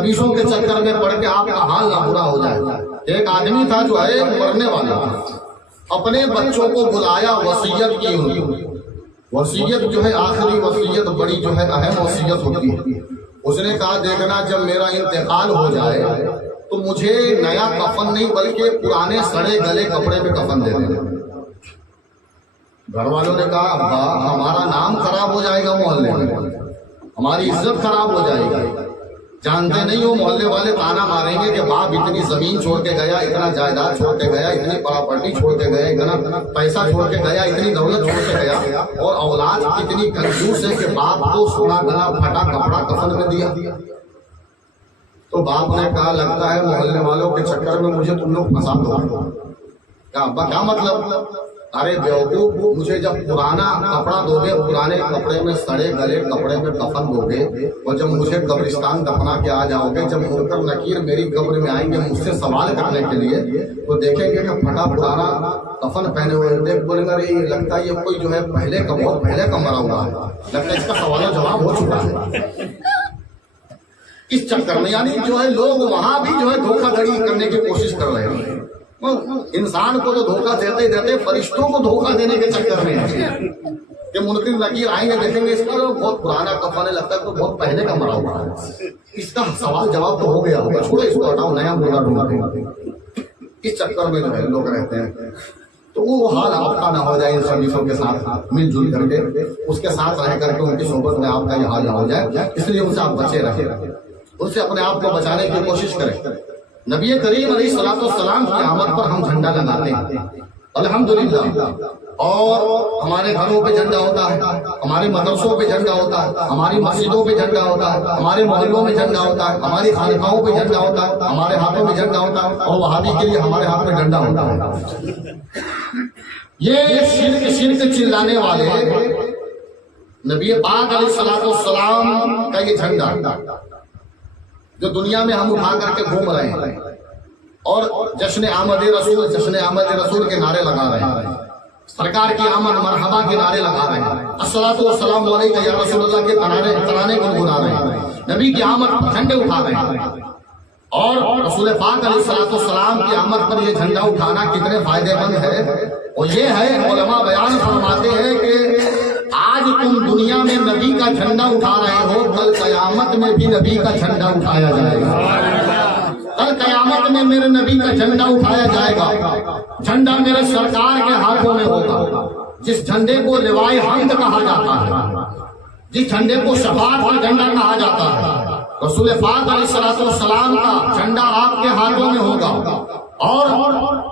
حدیثوں کے چکر میں پڑھ کے آپ کا حال نہ برا ہو جائے۔ ایک آدمی تھا جو ہے مرنے والا تھا، اپنے بچوں کو بلایا، وصیت کی ہوئی۔ وصیت جو ہے آخری وصیت بڑی جو ہے اہم وصیت ہوتی ہے۔ اس نے کہا دیکھنا جب میرا انتقال ہو جائے تو مجھے نیا کفن نہیں بلکہ پرانے سڑے گلے کپڑے میں کفن دے دینا۔ گھر والوں نے کہا ابا ہمارا نام خراب ہو جائے گا محلے میں، ہماری عزت خراب ہو جائے گی، جانتے نہیں ہو محلے والے تانا ماریں گے کہ باپ اتنی زمین چھوڑ کے گیا، اتنا جائیداد چھوڑ کے گیا، اتنی پراپرٹی چھوڑ کے گیا، اتنا پیسہ چھوڑ کے گیا، اتنی دولت چھوڑ کے گیا، اور اولاد کتنی کنجوس ہے کہ باپ کو سونا گلا پھٹا کپڑا کفن میں دیا۔ تو باپ نے کہا لگتا ہے محلے والوں کے چکر میں مجھے تم لوگ پھنسا دو۔ کہا ابا کیا مطلب؟ ارے بیوقوف، مجھے جب پرانا کپڑا دو گے، پرانے کپڑے میں سڑے گلے کپڑے میں کفن دو گے، اور جب مجھے قبرستان دفنا کے آ جاؤ گے، جب منکر نکیر میری قبر میں آئیں گے مجھ سے سوال کرنے کے لیے، تو دیکھیں گے کہ پھٹا پرانا کفن پہنے ہوئے، دیکھ بولیں گے یہ لگتا ہے یہ کوئی جو ہے پہلے کا بہت پہلے کا مرا ہوا ہے، لگتا ہے اس کا سوال و جواب ہو چکا ہے۔ اس چکر میں یعنی جو ہے لوگ وہاں بھی جو ہے دھوکہ دھڑی کرنے کی کوشش کر رہے ہیں۔ انسان کو تو دھوکہ دیتے دیتے فرشتوں کو دھوکہ دینے کے چکر میں ہے کہ منکر نکیر آئیں گے دیکھیں گے اس کا بہت پرانا کفن ہے، لگتا ہے تو بہت پہلے کا مرا ہوا ہے، اس کا سوال جواب تو ہو گیا ہوگا، چھوڑو اس کو ہٹاؤ، نیا مردہ ڈھونڈتے۔ اس چکر میں جو ہے لوگ رہتے ہیں۔ تو وہ حال آپ کا نہ ہو جائے ان حدیثوں کے ساتھ مل جل کر کے، اس کے ساتھ رہ کر کے ان کی صحبت میں آپ کا یہ حال نہ ہو جائے، اس لیے ان سے آپ بچے رہیں، ان سے اپنے آپ کو بچانے کی کوشش کریں۔ نبی کریم علیہ السلام کی آمد پر ہم جھنڈا لگاتے ہیں الحمدللہ، اور ہمارے گھروں پہ جھنڈا ہوتا ہے، ہمارے مدرسوں پہ جھنڈا ہوتا ہے، ہماری مسجدوں پہ جھنڈا ہوتا ہے، ہمارے محلوں میں جھنڈا ہوتا ہے، ہماری خانقاہوں پہ جھنڈا ہوتا ہے، ہمارے ہاتھوں میں جھنڈا ہوتا ہے، اور وہابی کے لیے ہمارے ہاتھ میں ڈنڈا ہوتا ہے۔ یہ شرک چلانے والے نبی پاک علیہ السلام کا یہ جھنڈا جو دنیا میں ہم اٹھا کر کے گھوم رہے ہیں اور جشن آمد رسول کے نعرے لگا رہے ہیں، سرکار کی آمد مرحبا کے نعرے لگا رہے ہیں، الصلاۃ والسلام علیک یا رسول اللہ کے ترانے گنگنا رہے ہیں، نبی کی آمد جھنڈے اٹھا رہے ہیں۔ اور رسول پاک علیہ السلام کی آمد پر یہ جھنڈا اٹھانا کتنے فائدے مند ہے، وہ یہ ہے علماء بیان فرماتے ہیں کہ آج تم دنیا میں نبی کا جھنڈا اٹھا رہے ہو، کل قیامت میں بھی نبی کا جھنڈا اٹھایا جائے گا، کل قیامت میں میرے نبی کا جھنڈا اٹھایا جائے گا، جھنڈا میرے سرکار کے ہاتھوں میں ہوگا، جس جھنڈے کو لوائے حمد کہا جاتا ہے، جس جھنڈے کو شفاعت کا جھنڈا کہا جاتا ہے، رسول پاک علیہ السلام کا جھنڈا آپ کے ہاتھوں میں ہوگا۔ اور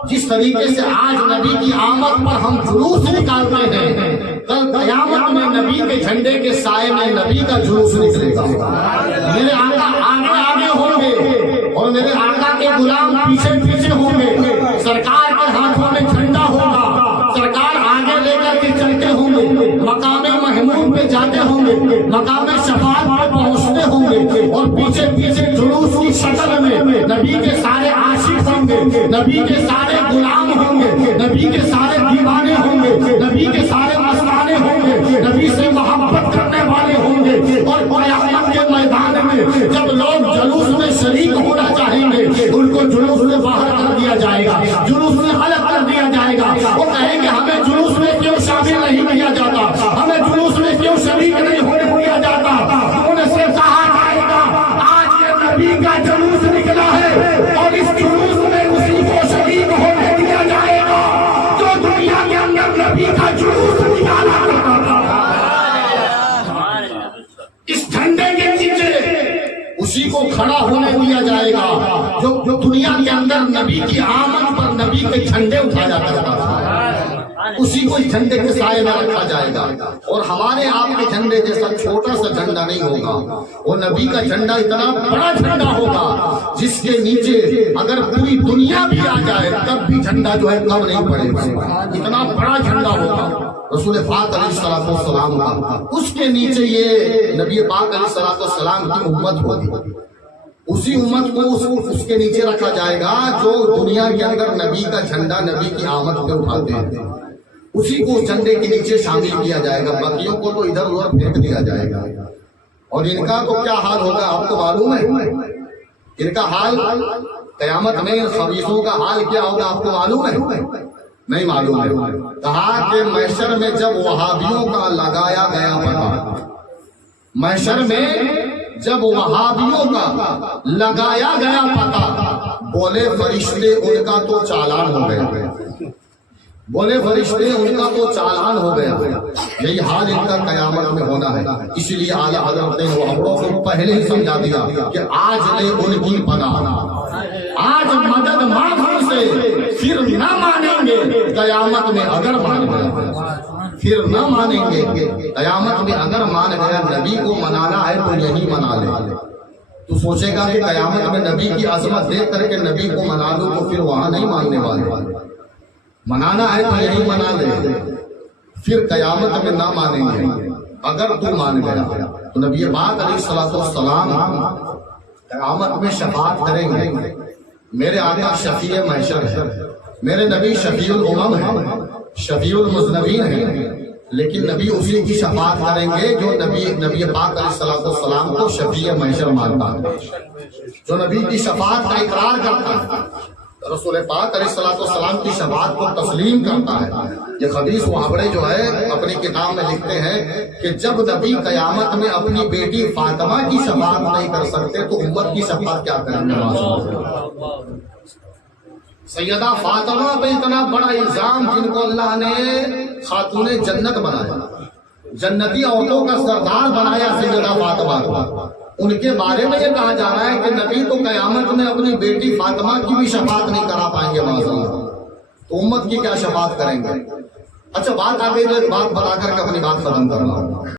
جس طریقے سے آج نبی کی آمد پر ہم جلوس نکالتے ہیں، کل قیامت میں نبی کے جھنڈے کے سائے میں نبی کا جلوس نکلے گا، میرے آقا آگے آگے ہوں گے اور میرے آقا کے غلام پیچھے پیچھے ہوں گے، سرکار کے ہاتھوں میں جھنڈا ہوگا، سرکار آگے لے کر کے چلتے ہوں گے، مقام محمود پہ جاتے ہوں گے، مقام شفاعت پہ پہنچتے ہوں گے، اور پیچھے پیچھے جلوس کی شکل میں نبی کے سارے عاشق ہوں گے، نبی کے سارے غلام ہوں گے، نبی کے سارے دیوانے ہوں گے، نبی کے سارے مستانے ہوں گے، نبی سے محبت کرنے والے ہوں گے، اور قیامت کے میدان میں جب لوگ جلوس میں شریک ہونا چاہیں گے ان کو جلوس میں باہر کر دیا جائے گا، جلوس میں الگ کر دیا جائے گا، وہ کہیں گے ہمیں جلوس میں کیوں شامل نہیں کیا جاتا، ہمیں جلوس میں کیوں شریک نہیں ہونے دیا جاتا، ان سے کہا جائے گا آج یہ نبی کا جلوس نکلا ہے اور اس جلوس میں اسی کو شریک ہونے دیا جائے گا جو دنیا کے اندر نبی کا جلوس نکالا کرتا تھا۔ اس جھنڈے کے نیچے اسی کو کھڑا ہونے دیا جائے گا جو دنیا کے اندر نبی کی آمد پر نبی کے جھنڈے اٹھایا کرتا تھا، اسی کو جھنڈے کے سائے میں رکھا جائے گا، اور ہمارے آپ کے جھنڈے جیسا چھوٹا سا جھنڈا نہیں ہوگا، وہ نبی کا جھنڈا اتنا بڑا جھنڈا ہوگا جس کے نیچے اگر پوری دنیا بھی آ جائے تب بھی جھنڈا جو ہے کم نہیں پڑے گا، اتنا بڑا جھنڈا ہوگا رسول پاک علیہ السلام کا، اس کے نیچے یہ نبی پاک علیہ السلام کی امت ہوگی، اسی امت کو اس کے نیچے رکھا جائے گا جو دنیا کے اندر نبی کا جھنڈا نبی کی آمد پہ اٹھاتے ہیں، اسی کو اس جھنڈے کے نیچے شامل کیا جائے گا، باقیوں کو تو ادھر ادھر پھینک دیا جائے گا، اور ان کا تو کیا حال ہوگا آپ کو معلوم ہے، ان کا حال قیامت میں ان خبیثوں کا حال کیا ہوگا آپ کو معلوم ہے؟ نہیں معلوم ہے. کہا کہ محشر میں جب وہابیوں کا لگایا گیا پتہ، محشر میں جب وہابیوں کا لگایا گیا پتہ، بولے فرشتے ان کا تو چالان ہو گیا. بولے فرشتے ان کا تو چالان ہو گیا. یہی حال ان کا قیامت میں ہونا ہے. اسی لیے اعلیٰ حضرت نے وہابیوں کو پہلے ہی سمجھا دیا کہ آج لے ان کی پناہ، آج مدد مانگ ہم سے، پھر نہ مانیں گے قیامت میں اگر مان گیا، پھر نہ مانیں گے قیامت میں اگر مان گیا. نبی کو منانا ہے تو یہی منا لے. تو سوچے گا کہ قیامت میں نبی کی عظمت دیکھ کر کے نبی کو منا لو تو پھر وہاں نہیں ماننے والے. منانا ہے تو یہی منا لے، پھر قیامت میں نہ مانیں گے اگر تو مان گیا. تو نبی پاک علیہ الصلوۃ والسلام قیامت میں شفاعت کریں گے. میرے آقا شفیع محشر ہے، میرے نبی شفیع الامم ہے، شفیع المذنبین ہے. لیکن نبی اسی کی شفاعت کریں گے جو نبی پاک علیہ الصلوۃ والسلام کو شفیع محشر مانتا ہے، جو نبی کی شفاعت کا اقرار کرتا ہے، رسول پاک علیہ الصلوۃ والسلام کی شفاعت کو تسلیم کرتا ہے. یہ خبیث وہابڑے جو ہے اپنی کتاب میں لکھتے ہیں کہ جب نبی قیامت میں اپنی بیٹی فاطمہ کی شفاعت نہیں کر سکتے تو امت کی شفاعت کیا کریں گے؟ سیدہ فاطمہ پہ اتنا بڑا الزام، جن کو اللہ نے خاتون جنت بنایا، جنتی عورتوں کا سردار بنایا سیدہ فاطمہ کو، ان کے بارے میں یہ کہا جا رہا ہے کہ نبی تو قیامت میں اپنی بیٹی فاطمہ کی بھی شفاعت نہیں کرا پائیں گے معاذ اللہ، تو امت کی کیا شفاعت کریں گے؟ اچھا بات آگے بات بتا کر کے اپنی بات ختم کرنا.